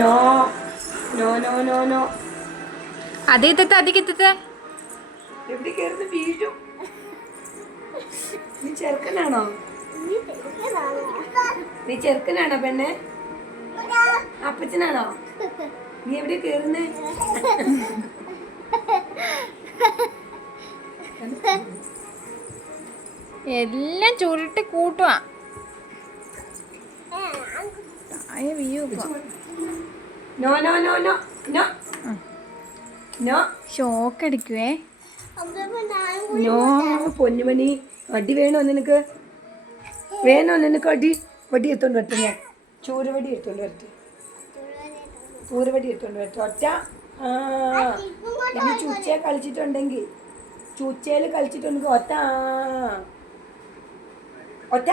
No no no no no. അതിത്തെ അതിക്കെത്തത്തെ എവിടെ കയറുന്ന വീഴും. നീ ചെറുക്കനാണോ? നീ ചെറുക്കനാണോ പെണ്ണെ? അപ്പച്ചനാണോ? നീ എവിടെ കയറുന്നേ? എല്ലാം ചുരുട്ടി കൂട്ടുവാ. No no no no no no. Shock അടിക്കുവേ. നോ പൊന്നുമണി, അടി വേണോ നിനക്ക്? വേണോ നിനക്ക് അടി? വടി എടുത്തോണ്ട് വരട്ടെ ഞാൻ. ചൂരവടി എടുത്തോണ്ട് വരട്ടെ. ചൂരവടി എടുത്തോണ്ട് വരട്ടെ. ഒറ്റ ഇനി ചൂച്ചയെ കളിച്ചിട്ടുണ്ടെങ്കിൽ ചൂച്ചയിൽ കളിച്ചിട്ടുണ്ടെങ്കിൽ ഒറ്റ ഒറ്റ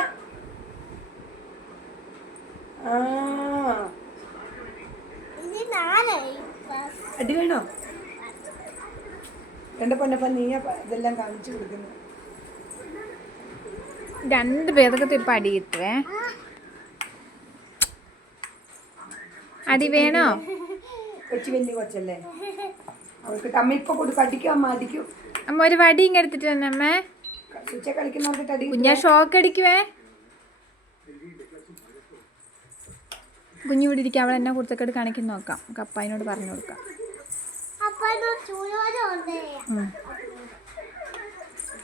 അടി വേണോ? എന്റെ പൊന്നപ്പ നീ ഇതെല്ലാം കാണിച്ചു കൊടുക്കുന്നു. രണ്ട് പേർക്ക് ഇപ്പൊ അടി കിട്ടുവേ. അടി വേണോ? കൊച്ചു വലിയ കൊച്ചല്ലേ, അവൾക്ക് തമ്മിൽ ഇപ്പൊ കൊടുക്കും. അടിക്കും അമ്മ, അടിക്കും. അമ്മ ഒരു വടി ഇങ്ങ എടുത്തിട്ട് വന്നെ അമ്മേ. ഉച്ച കളിക്കുന്നവർക്ക് അടി. കുഞ്ഞാ ഷോക്ക് അടിക്കുവേ. കുഞ്ഞു ഇവിടെ ഇരിക്കും. അവൾ എന്നെ കുർത്തക്കേട് കാണിക്കുന്ന നോക്കാം. നമുക്ക് അപ്പായിനോട് പറഞ്ഞു കൊടുക്കാം.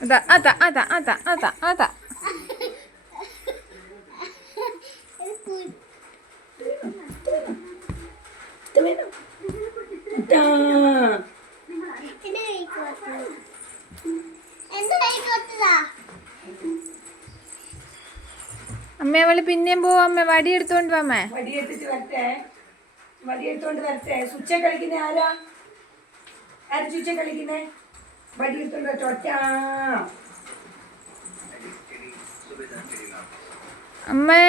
അതാ അതാ അതാ അതാ അതാ അതാ. അമ്മ അവള് പിന്നെയും പോവാ. അമ്മ വടി എടുത്തോണ്ട് വാ. അമ്മേ വടി എടുത്തിട്ട് വരട്ടെ. വടി എടുത്തോണ്ട് വരട്ടെ. സുച്ച കളിക്കുന്ന ആരാ? ആര് ചുച്ച കളിക്കുന്നേ? വടി എടുത്തോണ്ട് വരട്ടെ. ഒറ്റ അമ്മേ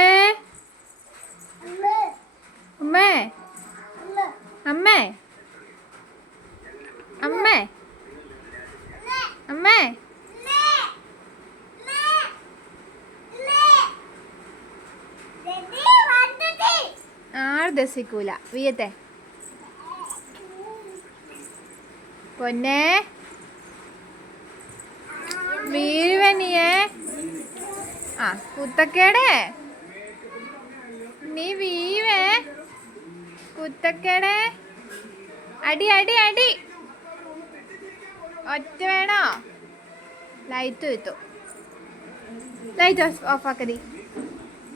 അമ്മേ അമ്മേ അമ്മേ അമ്മേ. ആറ് ദസിക്കൂല വീയത്തെ പൊന്നെ വീഴുവനിയേ. ആ കുത്തക്കേടേ നീ വീവേ. കുത്തക്കേടേ അടി അടി അടി. ഒറ്റ വേണോ? ലൈറ്റ് വെത്തു. ലൈറ്റ് ഓഫ് ആക്കടി.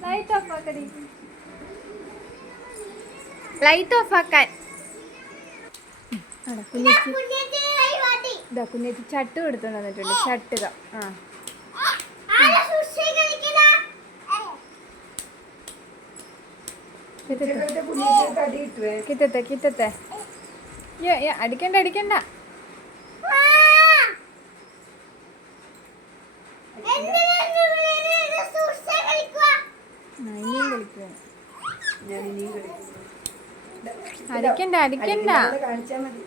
ലൈറ്റ് ഓഫ് ആക്കടി. ലൈറ്റ് ഓഫ് ആക്കാൻ. കുഞ്ഞേച്ചി ചട്ട് കൊടുത്തോണ്ട് വന്നിട്ടുണ്ട്. ചട്ടുക. ആ കിത്തത്തെ കിത്തത്തെ. അടിക്കണ്ട അടിക്കണ്ട. അടിക്കണ്ട അടിക്കണ്ട. കാണിച്ചാ മതി.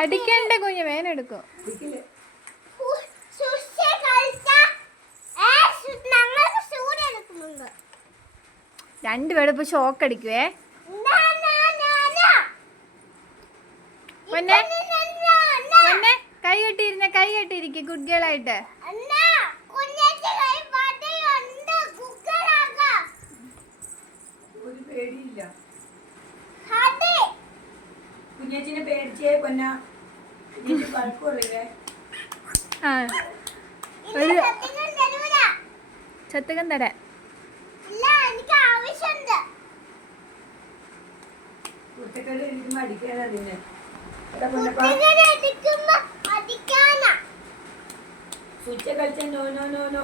അടിക്കണ്ട കുഞ്ഞ് വേനെടുക്കും. രണ്ടുപേരും ഇപ്പൊ ഷോക്ക് അടിക്കുവേ. പൊന്നെ പൊന്നെ കൈ കെട്ടിയിരുന്ന കൈ കെട്ടിയിരിക്കും ഗുഡ് ഗേൾ ആയിട്ട്. ഒരു പേടിയില്ല. കുഞ്ഞേച്ചിനെ പേടിച്ചേ പൊന്ന വഴക്കൂറില്ലേ? ഒരു ചത്തകം തരാൻ. കുട്ടക്കേട് ഇരിക്കുമ്പോ അടിക്കാനാ നിന്നെ. സുച്ച കളിച്ച നോ നോ നോ നോ.